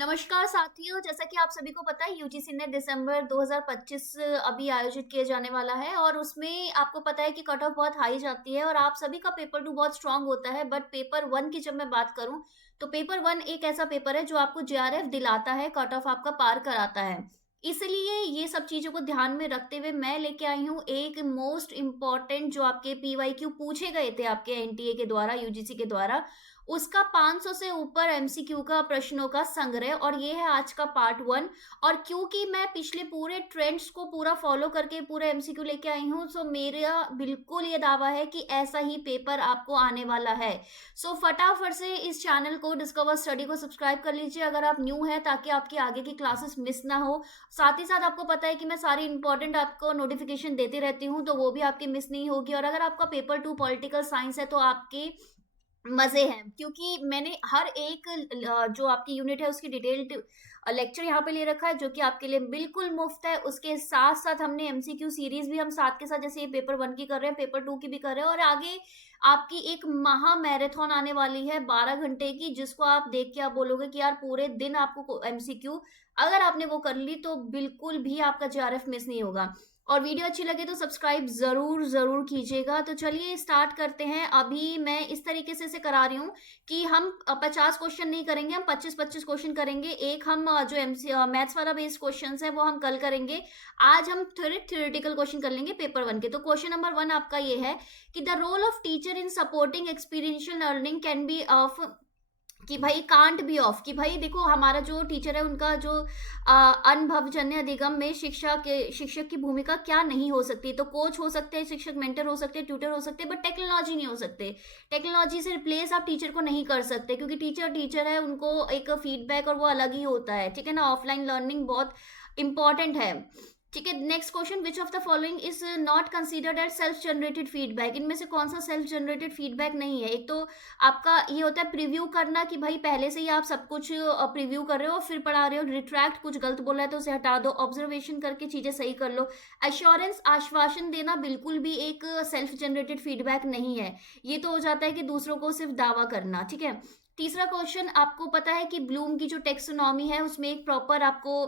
नमस्कार साथियों, जैसा कि आप सभी को पता है यूजीसी ने दिसंबर 2025 अभी आयोजित किया जाने वाला है और उसमें आपको पता है कि कट ऑफ बहुत हाई जाती है और आप सभी का पेपर टू बहुत स्ट्रांग होता है। बट पेपर वन की जब मैं बात करूं तो पेपर वन एक ऐसा पेपर है जो आपको जेआरएफ दिलाता है, कट ऑफ आपका पार कराता है। इसलिए ये सब चीजों को ध्यान में रखते हुए मैं लेके आई हूँ एक मोस्ट इम्पॉर्टेंट जो आपके पीवाईक्यू पूछे गए थे आपके एनटीए के द्वारा, यूजीसी के द्वारा, उसका 500 से ऊपर एमसीक्यू का प्रश्नों का संग्रह, और ये है आज का पार्ट वन। और क्योंकि मैं पिछले पूरे ट्रेंड्स को पूरा फॉलो करके पूरे एमसीक्यू लेके आई हूँ, सो मेरा बिल्कुल ये दावा है कि ऐसा ही पेपर आपको आने वाला है। सो फटाफट से इस चैनल को डिस्कवर स्टडी को सब्सक्राइब कर लीजिए अगर आप न्यू है, ताकि आपकी आगे की क्लासेस मिस ना हो। साथ ही साथ आपको पता है कि मैं सारी इंपॉर्टेंट आपको नोटिफिकेशन देती रहती हूँ, तो वो भी आपकी मिस नहीं होगी। और अगर आपका पेपर टू पॉलिटिकल साइंस है तो आपके मजे हैं, क्योंकि मैंने हर एक जो आपकी यूनिट है उसकी डिटेल्ड लेक्चर यहाँ पे ले रखा है, जो कि आपके लिए बिल्कुल मुफ्त है। उसके साथ साथ हमने एमसीक्यू सीरीज भी हम साथ के साथ, जैसे ये पेपर वन की कर रहे हैं, पेपर टू की भी कर रहे हैं, और आगे आपकी एक महा मैराथन आने वाली है 12 घंटे की, जिसको आप देख के आप बोलोगे कि यार पूरे दिन आपको एमसीक्यू, अगर आपने वो कर ली तो बिल्कुल भी आपका जेआरएफ मिस नहीं होगा। और वीडियो अच्छी लगे तो सब्सक्राइब जरूर जरूर कीजिएगा। तो चलिए स्टार्ट करते हैं। अभी मैं इस तरीके से करा रही हूँ कि हम 50 क्वेश्चन नहीं करेंगे, हम 25-25 क्वेश्चन करेंगे। एक हम जो एमसी मैथ्स वाला बेस्ड क्वेश्चन है वो हम कल करेंगे। आज हम थोड़े थ्योरेटिकल क्वेश्चन कर लेंगे पेपर वन के। तो क्वेश्चन नंबर वन आपका ये है कि the role of teacher in supporting experiential learning can be of, कि भाई कांट बी ऑफ, कि भाई देखो हमारा जो टीचर है उनका जो अनुभवजन्य अधिगम में शिक्षक की भूमिका क्या नहीं हो सकती। तो कोच हो सकते हैं, शिक्षक मेंटर हो सकते हैं, ट्यूटर हो सकते हैं, बट टेक्नोलॉजी नहीं हो सकते। टेक्नोलॉजी से रिप्लेस आप टीचर को नहीं कर सकते, क्योंकि टीचर टीचर है, उनको एक फीडबैक और वो अलग ही होता है। ठीक है ना, ऑफलाइन लर्निंग बहुत इंपॉर्टेंट है। ठीक है, next question, which of the following is not considered as self generated feedback. इनमें से कौन सा सेल्फ जनरेटेड फीडबैक नहीं है? एक तो आपका ये होता है प्रीव्यू करना, कि भाई पहले से ही आप सब कुछ प्रीव्यू कर रहे हो फिर पढ़ा रहे हो। रिट्रैक्ट, कुछ गलत बोला है तो उसे हटा दो। ऑब्जर्वेशन करके चीजें सही कर लो। एश्योरेंस, आश्वासन देना, बिल्कुल भी एक सेल्फ जनरेटेड फीडबैक नहीं है। ये तो हो जाता है कि दूसरों को सिर्फ दावा करना। ठीक है, तीसरा क्वेश्चन, आपको पता है कि ब्लूम की जो टेक्सोनॉमी है उसमें एक प्रॉपर आपको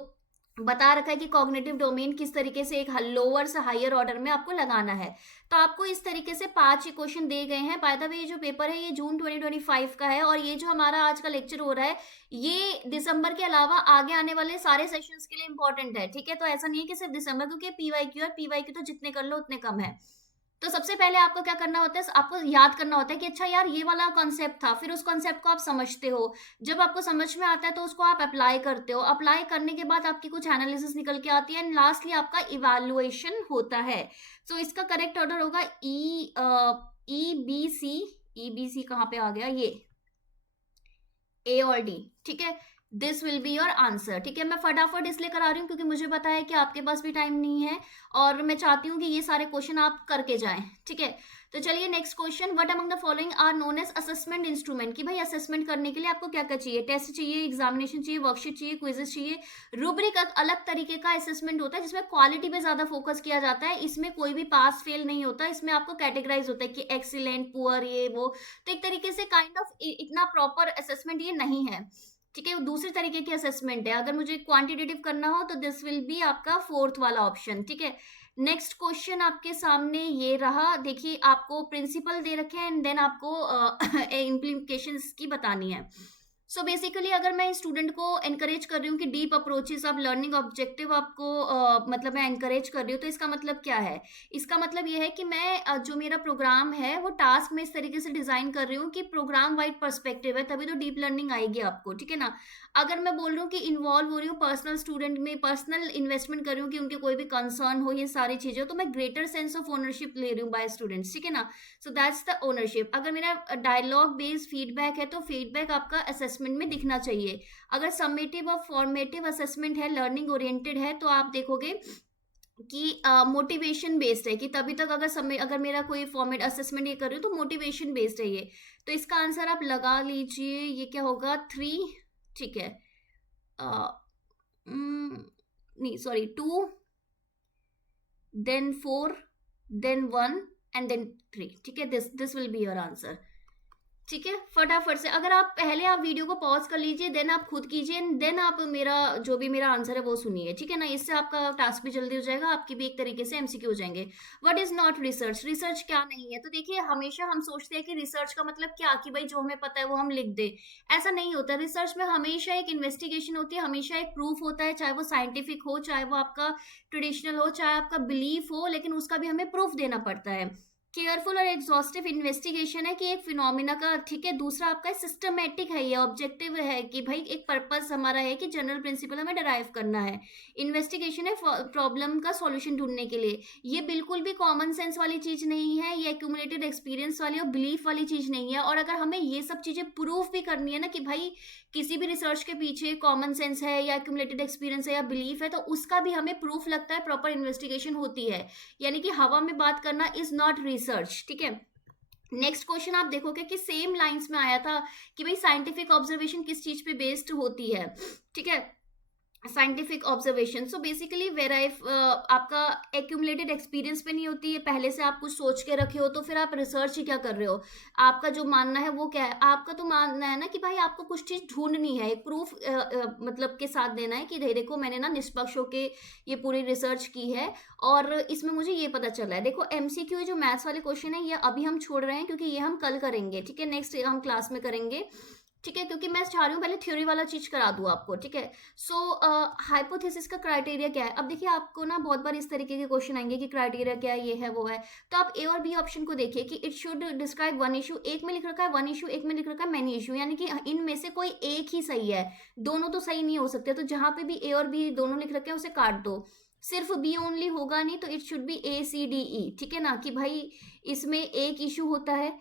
बता रखा है कि कॉग्निटिव डोमेन किस तरीके से एक लोअर से हायर ऑर्डर में आपको लगाना है। तो आपको इस तरीके से 5 क्वेश्चन दिए गए हैं। बाय द वे, ये जो पेपर है ये जून 2025 का है, और ये जो हमारा आज का लेक्चर हो रहा है ये दिसंबर के अलावा आगे आने वाले सारे सेशंस के लिए इंपॉर्टेंट है। ठीक है, तो ऐसा नहीं है कि सिर्फ दिसंबर, क्योंकि पीवाईक्यू और पीवाईक्यू तो जितने कर लो उतने कम है। तो सबसे पहले आपको क्या करना होता है, आपको याद करना होता है कि अच्छा यार ये वाला कॉन्सेप्ट था, फिर उस कॉन्सेप्ट को आप समझते हो। जब आपको समझ में आता है तो उसको आप अप्लाई करते हो। अप्लाई करने के बाद आपकी कुछ एनालिसिस निकल के आती है, एंड लास्टली आपका इवैल्यूएशन होता है। सो इसका करेक्ट ऑर्डर होगा E B C. E B C कहाँ पे आ गया, ये ए और डी। ठीक है, this will be your answer. ठीक है, मैं फटाफट इसलिए करा रही हूँ क्योंकि मुझे पता है कि आपके पास भी टाइम नहीं है, और मैं चाहती हूँ कि ये सारे क्वेश्चन आप करके जाएं। ठीक है, तो चलिए next question, what among the following are known as assessment instrument. कि भाई असेसमेंट करने के लिए आपको क्या क्या चाहिए? टेस्ट चाहिए, एग्जामिनेशन चाहिए, वर्कशीट चाहिए, क्विजेस चाहिए। रूब्रिक एक अलग तरीके का असेसमेंट होता है जिसमें क्वालिटी पे ज्यादा फोकस किया जाता है। इसमें कोई भी पास फेल नहीं होता, इसमें आपको कैटेगराइज होता है कि एक्सीलेंट, पुअर, ये वो। तो एक तरीके से काइंड ऑफ इतना प्रॉपर असेसमेंट ये नहीं है। ठीक है, वो दूसरे तरीके की असेसमेंट है। अगर मुझे क्वांटिटेटिव करना हो तो दिस विल बी आपका फोर्थ वाला ऑप्शन। ठीक है, नेक्स्ट क्वेश्चन आपके सामने ये रहा। देखिए आपको प्रिंसिपल दे रखे हैं एंड देन आपको इम्प्लीकेशंस की बतानी है। सो बेसिकली अगर मैं स्टूडेंट को एनकरेज कर रही हूँ कि deep approaches of learning objective आपको मतलब मैं एनकरेज कर रही हूँ, तो इसका मतलब क्या है? इसका मतलब ये है कि मैं जो मेरा प्रोग्राम है वो टास्क में इस तरीके से डिजाइन कर रही हूँ कि प्रोग्राम वाइड पर्सपेक्टिव है, तभी तो डीप लर्निंग आएगी आपको। ठीक है ना, अगर मैं बोल रही हूँ कि इन्वॉल्व हो रही हूँ पर्सनल स्टूडेंट में, पर्सनल इन्वेस्टमेंट कर रही हूँ कि उनके कोई भी कंसर्न हो, ये सारी चीजें, तो मैं ग्रेटर सेंस ऑफ ओनरशिप ले रही हूँ बाय स्टूडेंट्स। ठीक है ना, सो दैट्स द ओनरशिप। अगर मेरा डायलॉग बेस्ड फीडबैक है तो फीडबैक आपका असेसमेंट में दिखना चाहिए। अगर समेटिव और फॉर्मेटिव असेसमेंट है, लर्निंग ओरिएंटेड है, तो आप देखोगे कि मोटिवेशन बेस्ड है, कि तभी तक अगर समय अगर मेरा कोई फॉर्मेट असेसमेंट ये कर रही हूँ तो मोटिवेशन बेस्ड है ये। तो इसका आंसर आप लगा लीजिए, ये क्या होगा, 3। ठीक है, नहीं sorry, 2, then 4, then 1 and then 3। ठीक है, this will be your answer. ठीक है, फटाफट से अगर आप पहले आप वीडियो को पॉज़ कर लीजिए, देन आप खुद कीजिए, देन आप मेरा जो भी मेरा आंसर है वो सुनिए, ठीक है ना? इससे आपका टास्क भी जल्दी हो जाएगा, आपकी भी एक तरीके से एमसीक्यू हो जाएँगे। What is not research? Research क्या नहीं है? तो देखिए, हमेशा हम सोचते हैं कि रिसर्च का मतलब क्या? कि भई जो हमें पता है वो हम लिख दें। ऐसा नहीं होता, रिसर्च में हमेशा एक इन्वेस्टिगेशन होती है, हमेशा एक प्रूफ होता है, चाहे वो साइंटिफिक हो, चाहे वो आपका ट्रेडिशनल हो, चाहे आपका बिलीफ हो, लेकिन उसका भी हमें प्रूफ देना पड़ता है। केयरफुल और एग्जॉस्टिव इन्वेस्टिगेशन है कि एक फिनोमिना का, ठीक है। दूसरा आपका सिस्टमैटिक है, ये ऑब्जेक्टिव है कि भाई एक पर्पस हमारा है कि जनरल प्रिंसिपल हमें डराइव करना है। इन्वेस्टिगेशन है प्रॉब्लम का सॉल्यूशन ढूंढने के लिए। ये बिल्कुल भी कॉमन सेंस वाली चीज नहीं है, ये एक्यूमुलेटेड एक्सपीरियंस वाली और बिलीफ वाली चीज नहीं है। और अगर हमें ये सब चीजें प्रूफ भी करनी है ना कि भाई किसी भी रिसर्च के पीछे कॉमन सेंस है या एक्यूमुलेटेड एक्सपीरियंस है या बिलीफ है, तो उसका भी हमें प्रूफ लगता है, प्रॉपर इन्वेस्टिगेशन होती है। यानी कि हवा में बात करना इज नॉट रिसर्च, ठीक है। नेक्स्ट क्वेश्चन आप देखोगे कि सेम लाइंस में आया था कि भाई साइंटिफिक ऑब्जर्वेशन किस चीज पे बेस्ड होती है, ठीक है। Scientific observation, so basically where I आपका एक्यूमुलेटेड एक्सपीरियंस पे नहीं होती है, पहले से आप कुछ सोच के रखे हो, तो फिर आप रिसर्च ही क्या कर रहे हो? आपका जो मानना है वो क्या है? आपका तो मानना है ना कि भाई आपको कुछ चीज ढूंढनी है, एक प्रूफ मतलब के साथ देना है कि देखो मैंने ना निष्पक्ष होके ये पूरी रिसर्च की है और इसमें मुझे ये पता चला है। देखो एमसीक्यू जो मैथ्स वाले क्वेश्चन है ये अभी हम छोड़ रहे हैं क्योंकि ये हम कल करेंगे, ठीक है, नेक्स्ट हम क्लास में करेंगे, ठीक है, क्योंकि मैं चाह रही हूँ पहले थ्योरी वाला चीज करा दूँ आपको, ठीक है। सो हाइपोथेसिस का क्राइटेरिया क्या है? अब देखिए आपको ना बहुत बार इस तरीके के क्वेश्चन आएंगे कि क्राइटेरिया क्या है, ये है वो है। तो आप ए और बी ऑप्शन को देखिए कि it should describe one issue. एक में लिख रखा है वन इशू, एक में लिख रखा है मैनी इशू, यानी कि इनमें से कोई एक ही सही है, दोनों तो सही नहीं हो सकते। तो जहां पे भी ए और बी दोनों लिख रखे हैं उसे काट दो। सिर्फ बी ओनली होगा नहीं, तो it should be A C D E, ठीक है ना, कि भाई इसमें एक इशू होता है,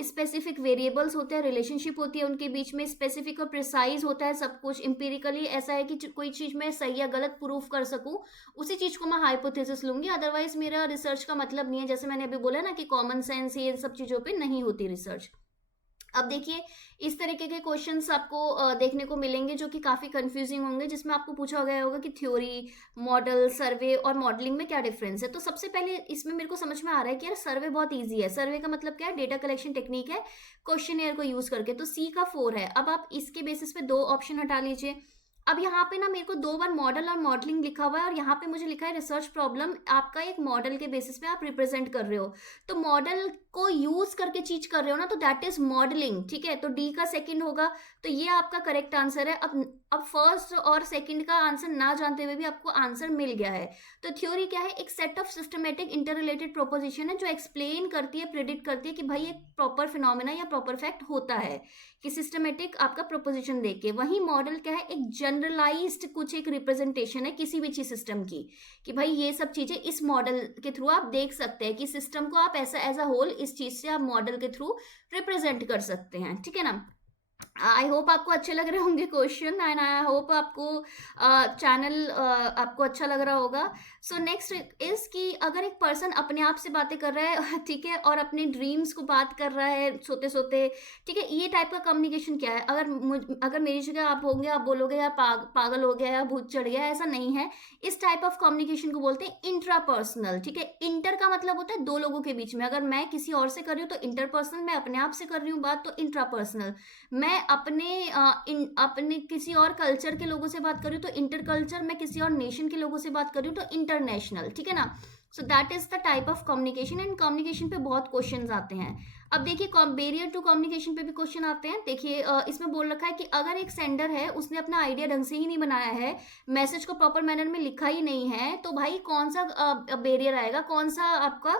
स्पेसिफिक वेरिएबल्स होते हैं, रिलेशनशिप होती है उनके बीच में, स्पेसिफिक और प्रिसाइज होता है सब कुछ, इंपेरिकली ऐसा है कि कोई चीज मैं सही या गलत प्रूफ कर सकूं, उसी चीज को मैं हाइपोथेसिस लूंगी। अदरवाइज मेरा रिसर्च का मतलब नहीं है, जैसे मैंने अभी बोला ना कि कॉमन सेंस ये सब चीजों पे नहीं होती रिसर्च। अब देखिए इस तरीके के क्वेश्चंस आपको देखने को मिलेंगे जो कि काफी कंफ्यूजिंग होंगे, जिसमें आपको पूछा गया होगा कि थ्योरी, मॉडल, सर्वे और मॉडलिंग में क्या डिफरेंस है। तो सबसे पहले इसमें मेरे को समझ में आ रहा है कि यार सर्वे बहुत इजी है। सर्वे का मतलब क्या है? डेटा कलेक्शन टेक्निक है क्वेश्चन को यूज करके। तो सी का 4 है। अब आप इसके बेसिस पे दो ऑप्शन हटा लीजिए। अब यहाँ पे ना मेरे को दो बार मॉडल और मॉडलिंग लिखा हुआ है और यहाँ पे मुझे लिखा है रिसर्च प्रॉब्लम। आपका एक मॉडल के बेसिस पे आप रिप्रेजेंट कर रहे हो, तो मॉडल को यूज करके चीज कर रहे हो ना, तो दैट इज मॉडलिंग, ठीक है। तो डी का सेकंड होगा, तो ये आपका करेक्ट आंसर है। अब फर्स्ट और सेकंड का आंसर ना जानते हुए भी आपको आंसर मिल गया है। तो थ्योरी क्या है? एक set of systematic inter related proposition है जो एक्सप्लेन करती है, प्रिडिक्ट करती है कि भाई एक प्रॉपर फिनोमेना या प्रॉपर फैक्ट होता है, कि सिस्टमेटिक आपका प्रोपोजिशन देके। वही मॉडल क्या है? एक जनरलाइज्ड कुछ एक रिप्रेजेंटेशन है किसी भी चीज सिस्टम की, कि भाई ये सब चीजें इस मॉडल के थ्रू आप देख सकते हैं, कि सिस्टम को आप ऐसा एज अ होल इस चीज से आप मॉडल के थ्रू रिप्रेजेंट कर सकते हैं, ठीक है ना। आई होप आपको अच्छे लग रहे होंगे क्वेश्चन, एंड आई होप आपको चैनल आपको अच्छा लग रहा होगा। सो नेक्स्ट इज कि अगर एक पर्सन अपने आप से बातें कर रहा है, ठीक है, और अपने ड्रीम्स को बात कर रहा है सोते सोते, ठीक है, ये टाइप का कम्युनिकेशन क्या है? अगर मेरी जगह आप होंगे, आप बोलोगे यार पागल हो गया या भूत चढ़ गया, ऐसा नहीं है। इस टाइप ऑफ कम्युनिकेशन को बोलते हैं इंट्रापर्सनल, ठीक है। इंटर का मतलब होता है दो लोगों के बीच में। अगर मैं किसी और से कर रही हूँ तो इंटरपर्सनल, मैं अपने आप से कर रही हूँ बात तो इंट्रापर्सनल। मैं अपने किसी और कल्चर के लोगों से बात कर रही हूँ तो इंटर कल्चर, मैं किसी और नेशन के लोगों से बात कर रही हूँ तो इंटरनेशनल, ठीक है ना। So that is the type of communication, and communication पे बहुत क्वेश्चन आते हैं। अब देखिए बैरियर टू कम्युनिकेशन पे भी क्वेश्चन आते हैं। देखिए इसमें बोल रखा है कि अगर एक सेंडर है, उसने अपना आइडिया ढंग से ही नहीं बनाया है, मैसेज को प्रॉपर मैनर में लिखा ही नहीं है, तो भाई कौन सा बैरियर आएगा, कौन सा आपका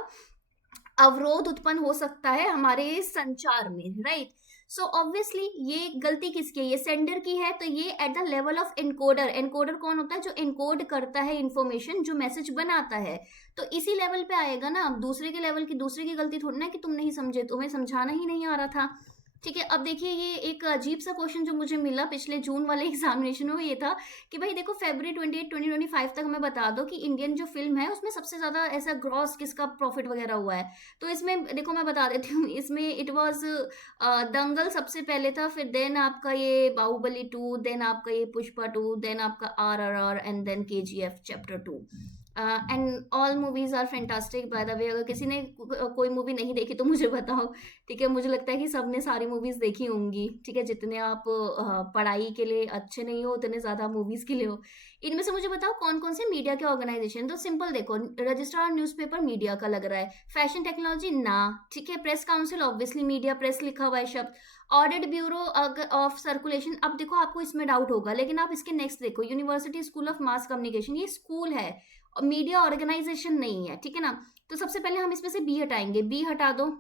अवरोध उत्पन्न हो सकता है हमारे संचार में, राइट। सो ऑब्वियसली ये गलती किसकी है? ये सेंडर की है। तो ये at the level of encoder. Encoder कौन होता है? जो एनकोड करता है इंफॉर्मेशन, जो मैसेज बनाता है। तो इसी लेवल पे आएगा ना। अब दूसरे के लेवल की, दूसरे की गलती थोड़ी ना कि तुम नहीं समझे, तुम्हें समझाना ही नहीं आ रहा था, ठीक है। अब देखिए ये एक अजीब सा क्वेश्चन जो मुझे मिला पिछले जून वाले एग्जामिनेशन में, ये था कि भाई देखो February 28, 2025 तक हमें बता दो कि इंडियन जो फिल्म है उसमें सबसे ज्यादा ऐसा ग्रॉस किसका प्रॉफिट वगैरह हुआ है। तो इसमें देखो मैं बता देती हूँ, इसमें इट वाज दंगल सबसे पहले था, फिर देन आपका ये बाहुबली 2, देन आपका ये पुष्पा 2, देन आपका RRR, and then KGF chapter 2। And all movies are fantastic by the way. अगर किसी ने कोई मूवी नहीं देखी तो मुझे बताओ, ठीक है। मुझे लगता है कि सबने सारी मूवीज देखी होंगी, ठीक है। जितने आप पढ़ाई के लिए अच्छे नहीं हो उतने ज्यादा मूवीज के लिए हो। इनमें से मुझे बताओ कौन कौन से मीडिया के ऑर्गेनाइजेशन। तो सिंपल देखो, रजिस्ट्रार न्यूज़पेपर मीडिया का लग रहा है, फैशन टेक्नोलॉजी ना, ठीक है। Press council obviously media, press लिखा हुआ है शब्द। ऑडिट ब्यूरो ऑफ सर्कुलेशन, अब देखो आपको इसमें डाउट होगा, लेकिन आप इसके नेक्स्ट देखो, university school of mass communication, ये स्कूल है, मीडिया ऑर्गेनाइजेशन नहीं है, ठीक है ना। तो सबसे पहले हम इसमें से बी हटाएंगे, बी हटा दो।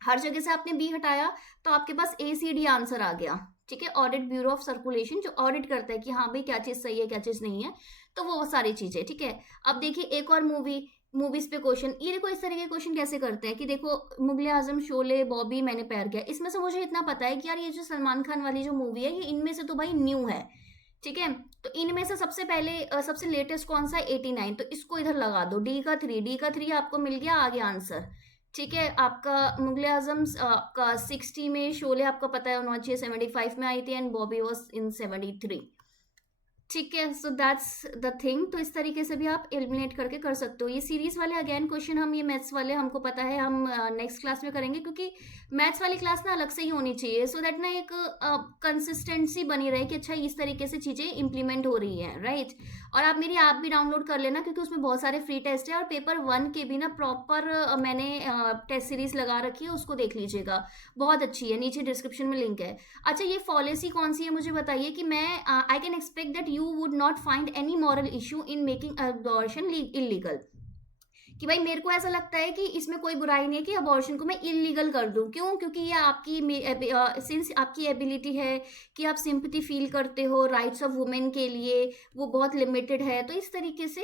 हर जगह से आपने बी हटाया तो आपके पास ए सी डी आंसर आ गया, ठीक है। ऑडिट ब्यूरो ऑफ सर्कुलेशन जो ऑडिट करता है कि हाँ भाई क्या चीज सही है क्या चीज नहीं है, तो वो सारी चीजें, ठीक है। अब देखिए एक और मूवीज पे क्वेश्चन, ये देखो इस तरह के क्वेश्चन कैसे करते हैं कि देखो मुगले आजम, शोले, बॉबी, मैंने प्यार किया, इसमें से मुझे इतना पता है कि यार ये जो सलमान खान वाली जो मूवी है ये इनमें से तो भाई न्यू है, ठीक है। तो इनमें से सबसे पहले सबसे लेटेस्ट कौन सा है, 89, तो इसको इधर लगा दो, डी का थ्री आपको मिल गया आगे आंसर, ठीक है। आपका मुगले आजम आपका 60 में, शोले आपका पता है होना चाहिए 75 में आई थी, एंड बॉबी वॉज इन 73, ठीक है। So that's the thing. तो इस तरीके से भी आप एलिमिनेट करके कर सकते हो। ये सीरीज वाले अगेन क्वेश्चन हम, ये मैथ्स वाले हमको पता है हम नेक्स्ट क्लास में करेंगे, क्योंकि मैथ्स वाली क्लास ना अलग से ही होनी चाहिए, सो दैट ना एक कंसिस्टेंसी बनी रहे कि अच्छा इस तरीके से चीज़ें इंप्लीमेंट हो रही हैं, राइट। और आप मेरी ऐप भी डाउनलोड कर लेना, क्योंकि उसमें बहुत सारे फ्री टेस्ट है, और पेपर 1 के भी ना प्रॉपर मैंने टेस्ट सीरीज लगा रखी है, उसको देख लीजिएगा, बहुत अच्छी है, नीचे डिस्क्रिप्शन में लिंक है। अच्छा ये पॉलिसी कौन सी है मुझे बताइए, कि मैं I can expect that you would not find any moral issue in making abortion illegal, कि भाई मेरे को ऐसा लगता है कि इसमें कोई बुराई नहीं है कि अबॉर्शन को मैं इलीगल कर दूं। क्यों? क्योंकि ये आपकी सिंस आपकी एबिलिटी है कि आप सिंपैथी फील करते हो राइट्स ऑफ वुमेन के लिए, वो बहुत लिमिटेड है, तो इस तरीके से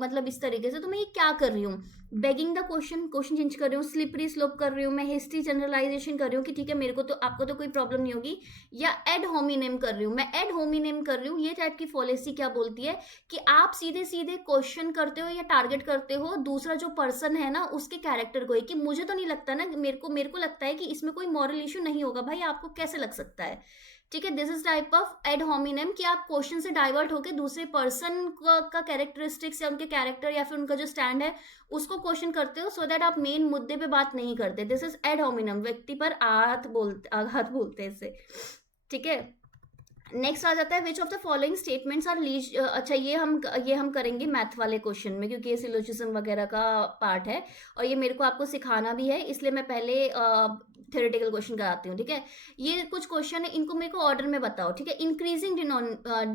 मतलब इस तरीके से तो मैं ये क्या कर रही हूँ, बेगिंग द क्वेश्चन चेंज कर रही हूँ, स्लिपरी स्लोप कर रही हूँ, मैं हिस्ट्री जनरलाइजेशन कर रही हूँ कि ठीक है मेरे को तो आपको तो कोई प्रॉब्लम नहीं होगी, या एड होमिनेम कर रही हूँ, मैं एड होमिनेम कर रही हूँ। ये टाइप की पॉलिसी क्या बोलती है कि आप सीधे सीधे क्वेश्चन करते हो या टारगेट करते हो दूसरा जो पर्सन है ना उसके कैरेक्टर को, कि मुझे तो नहीं लगता ना, मेरे को लगता है कि इसमें कोई मॉरल इशू नहीं होगा। भाई आपको कैसे लग सकता है, ठीक है। This is type of ad hominem, कि आप क्वेश्चन से डाइवर्ट होकर दूसरे पर्सन का कैरेक्टरिस्टिक्स या उनके कैरेक्टर या फिर उनका जो स्टैंड है उसको क्वेश्चन करते हो, सो दैट आप मेन मुद्दे पे बात नहीं करते। दिस इज एड होमिनेम, व्यक्ति पर आघात बोलते हैं इसे, ठीक है। नेक्स्ट आ जाता है which of the following statements are lease. अच्छा ये हम करेंगे मैथ वाले क्वेश्चन में, क्योंकि ये सिलोजिज्म वगैरह का पार्ट है और ये मेरे को आपको सिखाना भी है, इसलिए मैं पहले थ्योरेटिकल क्वेश्चन कराती हूँ, ठीक है। ये कुछ क्वेश्चन है, इनको मेरे को ऑर्डर में बताओ, ठीक है। इंक्रीजिंग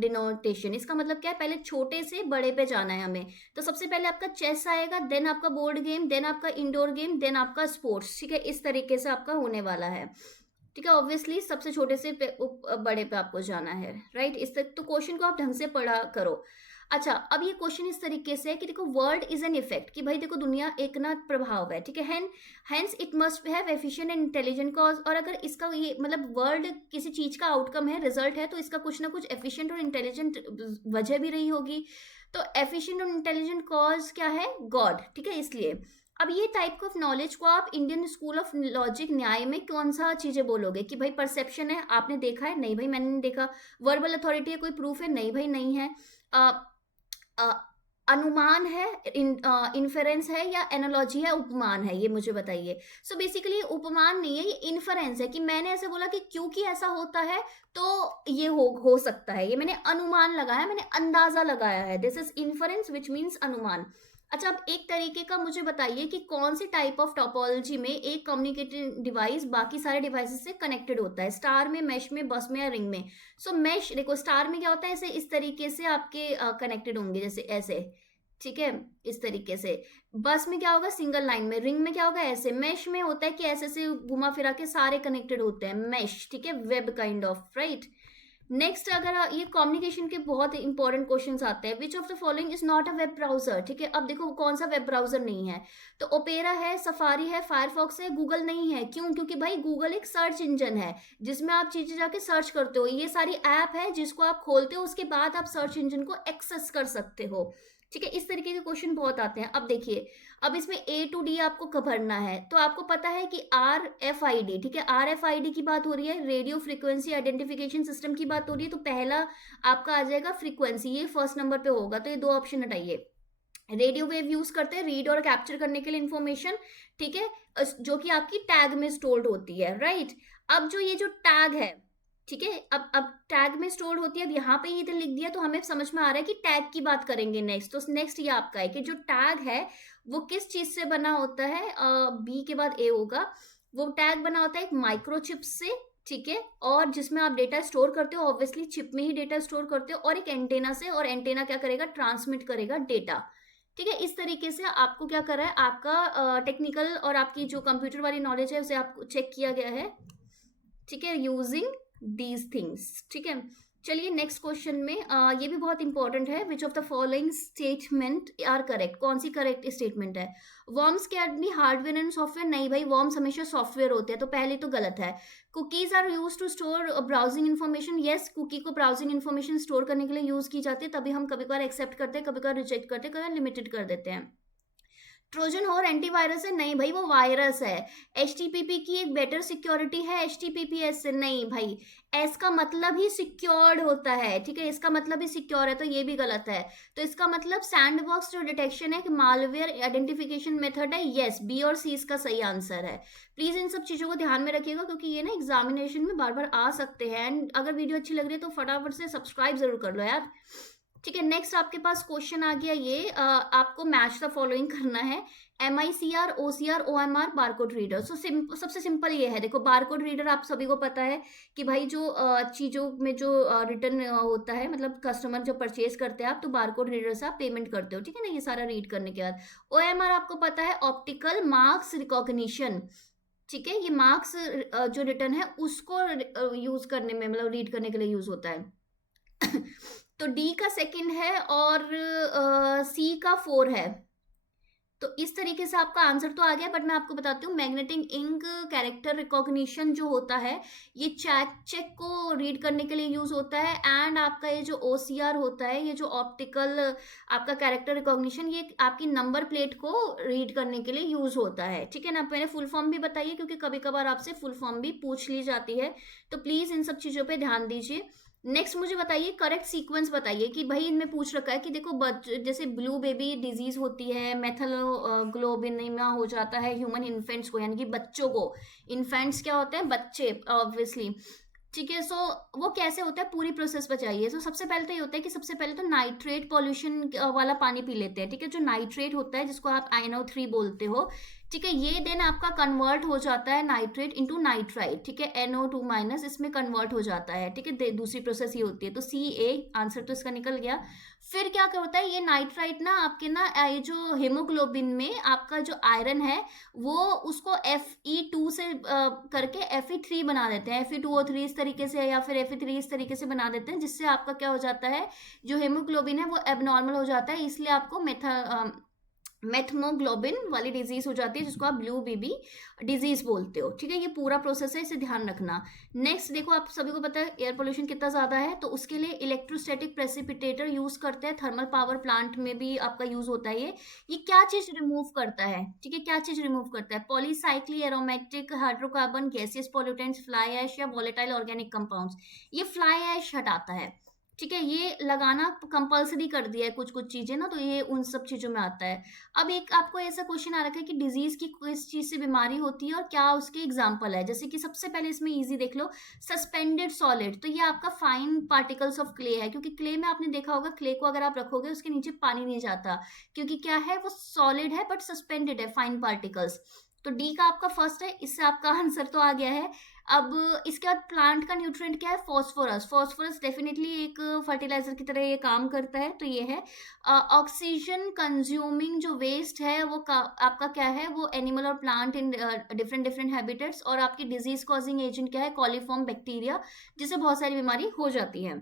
डिनोटेशन, इसका मतलब क्या है, पहले छोटे से बड़े पे जाना है हमें। तो सबसे पहले आपका चेस आएगा, देन आपका बोर्ड गेम, देन आपका इंडोर गेम, देन आपका स्पोर्ट्स, ठीक है। इस तरीके से आपका होने वाला है, ठीक है। ऑब्वियसली सबसे छोटे से बड़े पे आपको जाना है, राइट। इस तक तो क्वेश्चन को आप ढंग से पढ़ा करो। अच्छा अब ये क्वेश्चन इस तरीके से है कि देखो वर्ल्ड इज एन इफेक्ट, कि भाई देखो दुनिया एक ना प्रभाव है, ठीक है। Hence it must have efficient and intelligent cause, और अगर इसका ये मतलब वर्ल्ड किसी चीज का आउटकम है, रिजल्ट है, तो इसका कुछ ना कुछ एफिशिएंट और इंटेलिजेंट वजह भी रही होगी। तो एफिशिएंट और इंटेलिजेंट कॉज क्या है, गॉड, ठीक है। इसलिए अब ये टाइप ऑफ नॉलेज को आप इंडियन स्कूल ऑफ लॉजिक न्याय में कौन सा चीजें बोलोगे, कि भाई परसेप्शन है, आपने देखा है, नहीं भाई मैंने नहीं देखा। वर्बल अथॉरिटी है, कोई प्रूफ है, नहीं भाई नहीं है। अ, अनुमान है, इन्फेरेंस है, या एनालॉजी है, उपमान है, ये मुझे बताइए। सो बेसिकली उपमान नहीं है, ये इन्फेरेंस है, कि मैंने ऐसे बोला कि क्योंकि ऐसा होता है तो ये हो सकता है, ये मैंने अनुमान लगाया, मैंने अंदाजा लगाया है। This is inference which means अनुमान। अच्छा अब एक तरीके का मुझे बताइए कि कौन सी टाइप ऑफ टोपोलॉजी में एक कम्युनिकेटिंग डिवाइस बाकी सारे डिवाइसेस से कनेक्टेड होता है, स्टार में, मैश में, बस में, या रिंग में। सो मैश देखो, स्टार में क्या होता है, ऐसे इस तरीके से आपके कनेक्टेड होंगे, जैसे ऐसे, ठीक है, इस तरीके से। बस में क्या होगा, सिंगल लाइन में। रिंग में क्या होगा, ऐसे। मैश में होता है कि ऐसे से घुमा फिरा के सारे कनेक्टेड होते हैं, मैश, ठीक है, web kind of, right. Next अगर ये कम्युनिकेशन के बहुत इंपॉर्टेंट क्वेश्चंस आते हैं, विच of the following is not a web browser, ठीक है। अब देखो कौन सा वेब ब्राउजर नहीं है, तो ओपेरा है, सफारी है, फायरफॉक्स है, गूगल नहीं है। क्यों? क्योंकि भाई गूगल एक सर्च इंजन है जिसमें आप चीजें जाके सर्च करते हो, ये सारी ऐप है जिसको आप खोलते हो, उसके बाद आप सर्च इंजन को एक्सेस कर सकते हो, ठीक है। इस तरीके के क्वेश्चन बहुत आते हैं। अब देखिए, अब इसमें ए टू डी आपको भरना है, तो आपको पता है कि RFID, ठीक है, RFID की बात हो रही है, रेडियो फ्रीक्वेंसी आइडेंटिफिकेशन सिस्टम की बात हो रही है, तो पहला आपका आ जाएगा फ्रीक्वेंसी, ये फर्स्ट नंबर पे होगा, तो ये दो ऑप्शन हटाइए। रेडियो वेव यूज करते हैं रीड और कैप्चर करने के लिए इंफॉर्मेशन, ठीक है, जो कि आपकी टैग में स्टोर्ड होती है, राइट। अब जो ये जो टैग है, ठीक है, अब टैग में स्टोर होती है, अब यहाँ पे ये तो लिख दिया, तो हमें समझ में आ रहा है कि टैग की बात करेंगे नेक्स्ट। तो नेक्स्ट ये आपका है कि जो टैग है वो किस चीज से बना होता है, बी के बाद ए होगा। वो टैग बना होता है एक माइक्रोचिप से, ठीक है, और जिसमें आप डेटा स्टोर करते हो, ऑब्वियसली चिप में ही डेटा स्टोर करते हो, और एक एंटेना से, और एंटेना क्या करेगा, ट्रांसमिट करेगा डेटा, ठीक है। इस तरीके से आपको क्या कर रहा है, आपका टेक्निकल और आपकी जो कंप्यूटर वाली नॉलेज है उसे आपको चेक किया गया है, ठीक है, यूजिंग दीज थिंग्स, ठीक है। चलिए नेक्स्ट क्वेश्चन में ये भी बहुत इंपॉर्टेंट है, which of the following statement are correct, कौन सी करेक्ट स्टेटमेंट है। Worms can be hardware and software, नहीं भाई, वर्म्स हमेशा सॉफ्टवेयर होते हैं, तो पहले तो गलत है। Cookies are use to store browsing information, yes, cookie को ब्राउजिंग इन्फॉर्मेशन स्टोर करने के लिए यूज की जाती है, तभी हम कभी कभार एक्सेप्ट करते हैं, कभी कभार रिजेक्ट करते हैं, कभी कभार लिमिटेड कर देते हैं। ट्रोजन हॉर्स एंटीवायरस है, नहीं भाई वो वायरस है। HTTP की एक बेटर सिक्योरिटी है HTTPS से, नहीं भाई, एस का मतलब ही सिक्योर्ड होता है, ठीक है, इसका मतलब ही सिक्योर है, तो ये भी गलत है। तो इसका मतलब सैंडबॉक्स जो डिटेक्शन है, मालवेयर आइडेंटिफिकेशन मेथड है, यस, बी और सी इसका सही आंसर है। प्लीज इन सब चीजों को ध्यान में रखिएगा, क्योंकि ये ना एग्जामिनेशन में बार बार आ सकते हैं। एंड अगर वीडियो अच्छी लग रही है तो फटाफट से सब्सक्राइब जरूर कर लो यार, ठीक है। नेक्स्ट आपके पास क्वेश्चन आ गया ये, आपको मैच द फॉलोइंग करना है, MICR, OCR, OMR, barcode reader. So सबसे सिंपल ये है, देखो बारकोड रीडर आप सभी को पता है कि भाई जो चीज़ों में जो रिटर्न होता है, मतलब कस्टमर जब परचेज करते हैं आप, तो बारकोड रीडर से आप पेमेंट करते हो, ठीक है ना, ये सारा रीड करने के बाद। OMR आपको पता है, ऑप्टिकल मार्क्स रिकॉग्निशन, ठीक है, ये मार्क्स जो रिटर्न है उसको यूज करने में, मतलब रीड करने के लिए यूज होता है। तो डी का सेकंड है और सी का 4 है। तो इस तरीके से आपका आंसर तो आ गया, बट मैं आपको बताती हूँ, मैग्नेटिक इंक कैरेक्टर रिकॉग्निशन जो होता है, ये चेक को रीड करने के लिए यूज होता है। एंड आपका ये जो OCR होता है, ये जो ऑप्टिकल आपका कैरेक्टर रिकॉग्निशन, ये आपकी नंबर प्लेट को रीड करने के लिए यूज होता है, ठीक है ना। मैंने फुल फॉर्म भी बताइए, क्योंकि कभी कभार आपसे फुल फॉर्म भी पूछ ली जाती है, तो प्लीज इन सब चीजों पर ध्यान दीजिए। नेक्स्ट मुझे बताइए, करेक्ट सीक्वेंस बताइए कि भाई इनमें पूछ रखा है कि देखो जैसे ब्लू बेबी डिजीज होती है, मेथलोग्लोबिनेमिया हो जाता है ह्यूमन इन्फेंट्स को, यानी कि बच्चों को। इन्फेंट्स क्या होते हैं, बच्चे ऑब्वियसली, ठीक है। सो वो कैसे होता है, पूरी प्रोसेस बताइए। सो सबसे पहले तो ये होता है कि सबसे पहले तो नाइट्रेट पॉल्यूशन वाला पानी पी लेते हैं, ठीक है, जो नाइट्रेट होता है जिसको आप NO3 बोलते हो, ठीक है, ये देन आपका कन्वर्ट हो जाता है नाइट्रेट इनटू नाइट्राइट, ठीक है, NO2- इसमें कन्वर्ट हो जाता है, ठीक है, दूसरी प्रोसेस ये होती है। तो CA आंसर तो इसका निकल गया। फिर क्या होता है, ये नाइट्राइट ना आपके ना ये जो हेमोग्लोबिन में आपका जो आयरन है, वो उसको Fe2 से करके Fe3 बना देते हैं, Fe2O3 इस तरीके से, या फिर Fe3 इस तरीके से बना देते हैं, जिससे आपका क्या हो जाता है, जो हेमोग्लोबिन है वो एबनॉर्मल हो जाता है, इसलिए आपको मेथमोग्लोबिन वाली डिजीज हो जाती है, जिसको आप ब्लू बेबी डिजीज बोलते हो, ठीक है। ये पूरा प्रोसेस है, इसे ध्यान रखना। नेक्स्ट देखो, आप सभी को पता है एयर पोल्यूशन कितना ज्यादा है, तो उसके लिए इलेक्ट्रोस्टैटिक प्रेसिपिटेटर यूज करते हैं, थर्मल पावर प्लांट में भी आपका यूज होता है। ये क्या चीज रिमूव करता है, ठीक है, क्या चीज रिमूव करता है, polycyclic aromatic hydrocarbon, gaseous pollutants, fly ash या वॉलेटाइल ऑर्गेनिक कंपाउंड्स। ये फ्लाई ऐश हटाता है, ठीक है, ये लगाना कंपलसरी कर दिया है कुछ कुछ चीजें ना, तो ये उन सब चीजों में आता है। अब एक आपको ऐसा क्वेश्चन आ रखा है कि डिजीज की किस चीज से बीमारी होती है और क्या उसके एग्जाम्पल है, जैसे कि सबसे पहले इसमें इजी देख लो, सस्पेंडेड सॉलिड, तो ये आपका फाइन पार्टिकल्स ऑफ क्ले है, क्योंकि क्ले में आपने देखा होगा, क्ले को अगर आप रखोगे उसके नीचे पानी नहीं जाता, क्योंकि क्या है, वो सॉलिड है बट सस्पेंडेड है, फाइन पार्टिकल्स। तो डी का आपका फर्स्ट है, इससे आपका आंसर तो आ गया है। अब इसके बाद प्लांट का न्यूट्रिएंट क्या है, फॉस्फोरस। फॉस्फोरस डेफिनेटली एक फर्टिलाइजर की तरह ये काम करता है, तो ये है। ऑक्सीजन कंज्यूमिंग जो वेस्ट है वो आपका क्या है, वो एनिमल और plant in different different habitats. और आपकी डिजीज कॉजिंग एजेंट क्या है, कॉलीफॉर्म बैक्टीरिया, जिससे बहुत सारी बीमारी हो जाती है।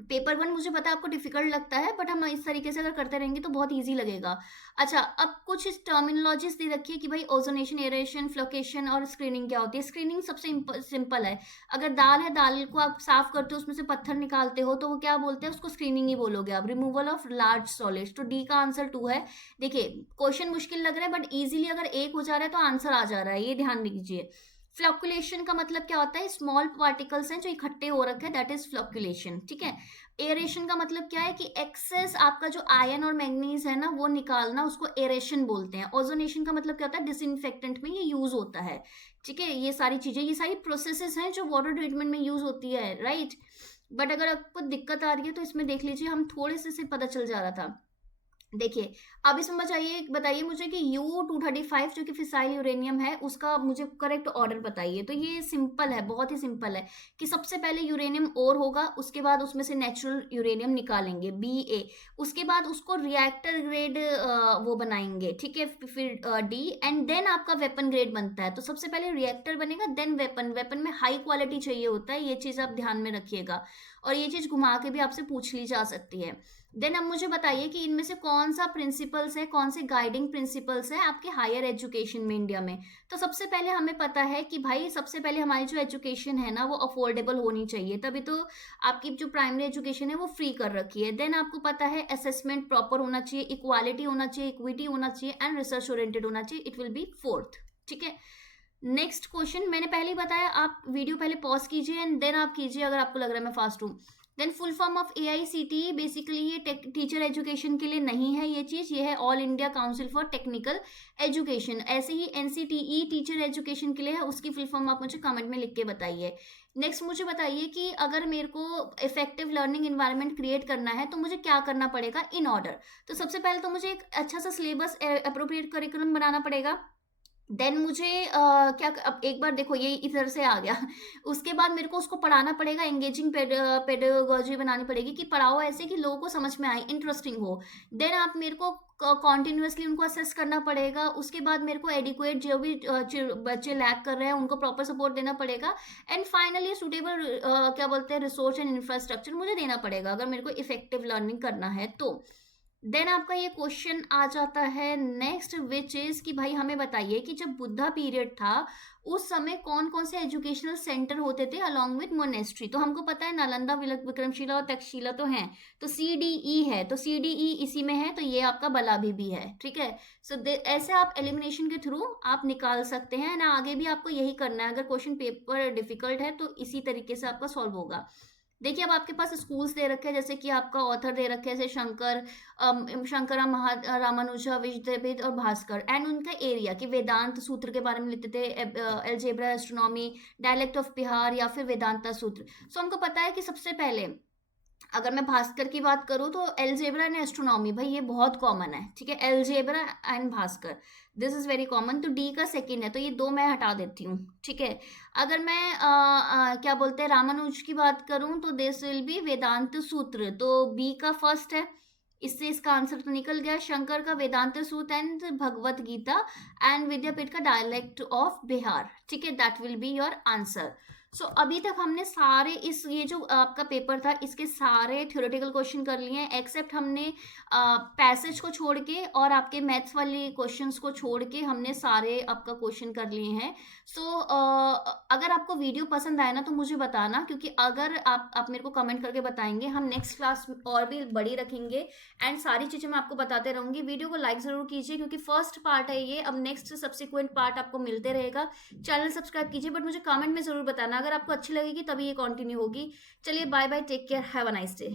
पेपर 1 मुझे पता है आपको डिफिकल्ट लगता है, बट हम इस तरीके से अगर करते रहेंगे तो बहुत इजी लगेगा। अच्छा, अब कुछ टर्मिनोलॉजीज दे रखी है कि भाई ओजोनेशन, एरेशन, फ्लोकेशन और स्क्रीनिंग क्या होती है। स्क्रीनिंग सबसे सिंपल है, अगर दाल है, दाल को आप साफ करते हो, उसमें से पत्थर निकालते हो, तो वो क्या बोलते हैं, उसको स्क्रीनिंग ही बोलोगे आप, रिमूवल ऑफ लार्ज सॉलिड्स। तो डी का आंसर 2 है। देखिए क्वेश्चन मुश्किल लग रहा है, बट इजीली अगर एक हो जा रहा है तो आंसर आ जा रहा है, ये ध्यान दीजिए। फ्लॉकुलेशन का मतलब क्या होता है, स्मॉल पार्टिकल्स हैं जो इकट्ठे हो रखे हैं, दैट इज फ्लॉकुलेशन, ठीक है। एरेशन का मतलब क्या है कि एक्सेस आपका जो आयरन और मैंगनीज है ना वो निकालना, उसको एरेशन बोलते हैं। ओजोनेशन का मतलब क्या होता है, डिसइंफेक्टेंट में ये यूज होता है। ठीक है, ये सारी चीजें, ये सारी प्रोसेसेस हैं जो वाटर ट्रीटमेंट में यूज होती है, राइट। बट अगर आपको दिक्कत आ रही है तो इसमें देख लीजिए, हम थोड़े से पता चल जा रहा था। देखिए, अब इसमें बताइए मुझे कि U-235 जो कि फिसाइल यूरेनियम है, उसका मुझे करेक्ट ऑर्डर बताइए। तो ये सिंपल है, बहुत ही सिंपल है कि सबसे पहले यूरेनियम ओर होगा, उसके बाद उसमें से नेचुरल यूरेनियम निकालेंगे, BA। उसके बाद उसको रिएक्टर ग्रेड वो बनाएंगे, ठीक है, फिर D, एंड देन आपका वेपन ग्रेड बनता है। तो सबसे पहले रिएक्टर बनेगा, देन वेपन। वेपन में हाई क्वालिटी चाहिए होता है, ये चीज़ आप ध्यान में रखिएगा। और ये चीज़ घुमा के भी आपसे पूछ ली जा सकती है। देन अब मुझे बताइए कि इनमें से कौन सा प्रिंसिपल्स है, कौन से गाइडिंग प्रिंसिपल्स है आपके हायर एजुकेशन में इंडिया में। तो सबसे पहले हमें पता है कि भाई सबसे पहले हमारी जो एजुकेशन है ना वो अफोर्डेबल होनी चाहिए, तभी तो आपकी जो प्राइमरी एजुकेशन है वो फ्री कर रखी है। देन आपको पता है असेसमेंट प्रॉपर होना चाहिए, इक्वालिटी होना चाहिए, इक्विटी होना चाहिए, एंड रिसर्च ओरिएंटेड होना चाहिए। It will be fourth. ठीक है, नेक्स्ट क्वेश्चन मैंने पहले ही बताया, आप वीडियो पहले पॉज कीजिए एंड देन आप कीजिए अगर आपको लग रहा है मैं फास्ट हूँ। Then full form of AICTE, basically ये टीचर एजुकेशन के लिए नहीं है, ये चीज़, ये है all India council for technical education. ऐसे ही NCTE टीचर एजुकेशन के लिए है, उसकी फुल फॉर्म आप मुझे कमेंट में लिख के बताइए। नेक्स्ट मुझे बताइए कि अगर मेरे को इफेक्टिव लर्निंग इन्वायरमेंट क्रिएट करना है तो मुझे क्या करना पड़ेगा इन ऑर्डर। तो सबसे पहले तो मुझे एक अच्छा सा सिलेबस, अप्रोप्रिएट करिकुलम बनाना पड़ेगा। देन मुझे क्या, अब एक बार देखो ये इधर से आ गया उसके बाद मेरे को उसको पढ़ाना पड़ेगा, एंगेजिंग पेडागोजी बनानी पड़ेगी कि पढ़ाओ ऐसे कि लोगों को समझ में आए, इंटरेस्टिंग हो। देन आप मेरे को कॉन्टिन्यूसली उनको असेस करना पड़ेगा। उसके बाद मेरे को एडिक्वेट जो भी बच्चे लैक कर रहे हैं उनको प्रॉपर सपोर्ट देना पड़ेगा। एंड फाइनली सूटेबल क्या बोलते हैं रिसोर्स एंड इंफ्रास्ट्रक्चर मुझे देना पड़ेगा अगर मेरे को इफेक्टिव लर्निंग करना है तो। देन आपका ये क्वेश्चन आ जाता है नेक्स्ट, विच इज कि भाई हमें बताइए कि जब बुद्धा पीरियड था उस समय कौन कौन से एजुकेशनल सेंटर होते थे अलॉन्ग विद मोनेस्ट्री। तो हमको पता है नालंदा, विक्रमशिला और तक्षशिला तो हैं, तो CDE है, तो CDE इसी में है, तो ये आपका बलाभी भी है। ठीक है, सो ऐसे आप एलिमिनेशन के थ्रू आप निकाल सकते हैं ना, आगे भी आपको यही करना है। अगर क्वेश्चन पेपर डिफिकल्ट है तो इसी तरीके से आपका सॉल्व होगा। देखिए, अब आपके पास स्कूल्स दे रखे हैं, जैसे कि आपका ऑथर दे रखे हैं, जैसे शंकरा रामानुजा, विद्यापीठ और भास्कर, एंड उनका एरिया कि वेदांत सूत्र के बारे में लिखते थे, algebra, astronomy, dialect of Bihar या फिर वेदांता सूत्र। सो हमको पता है कि सबसे पहले अगर मैं भास्कर की बात करूँ तो एल्जेब्रा एंड एस्ट्रोनॉमी, भाई ये बहुत कॉमन है। ठीक है, algebra and Bhaskar, this is very common. तो डी का सेकंड है, तो ये दो मैं हटा देती हूँ। ठीक है, अगर मैं क्या बोलते हैं रामानुज की बात करूँ तो दिस विल बी वेदांत सूत्र, तो बी का फर्स्ट है। इससे इसका आंसर तो निकल गया। शंकर का वेदांत सूत्र एंड भगवत गीता, एंड विद्यापीठ का डायलेक्ट ऑफ बिहार। ठीक है, that will be your answer. So अभी तक हमने सारे ये जो आपका पेपर था इसके सारे थ्योरेटिकल क्वेश्चन कर लिए हैं, एक्सेप्ट हमने पैसेज को छोड़ के और आपके मैथ्स वाले क्वेश्चंस को छोड़ के हमने सारे आपका क्वेश्चन कर लिए हैं। सो अगर आपको वीडियो पसंद आया ना तो मुझे बताना, क्योंकि अगर आप मेरे को कमेंट करके बताएंगे, हम नेक्स्ट क्लास और भी बड़ी रखेंगे एंड सारी चीज़ें मैं आपको बताते रहूँगी। वीडियो को लाइक ज़रूर कीजिए क्योंकि फर्स्ट पार्ट है ये, अब नेक्स्ट सब्सिक्वेंट पार्ट आपको मिलते रहेगा। चैनल सब्सक्राइब कीजिए, बट मुझे कमेंट में ज़रूर बताना अगर आपको अच्छी लगेगी, तभी ये कंटिन्यू होगी। चलिए bye bye, take care, have a nice day.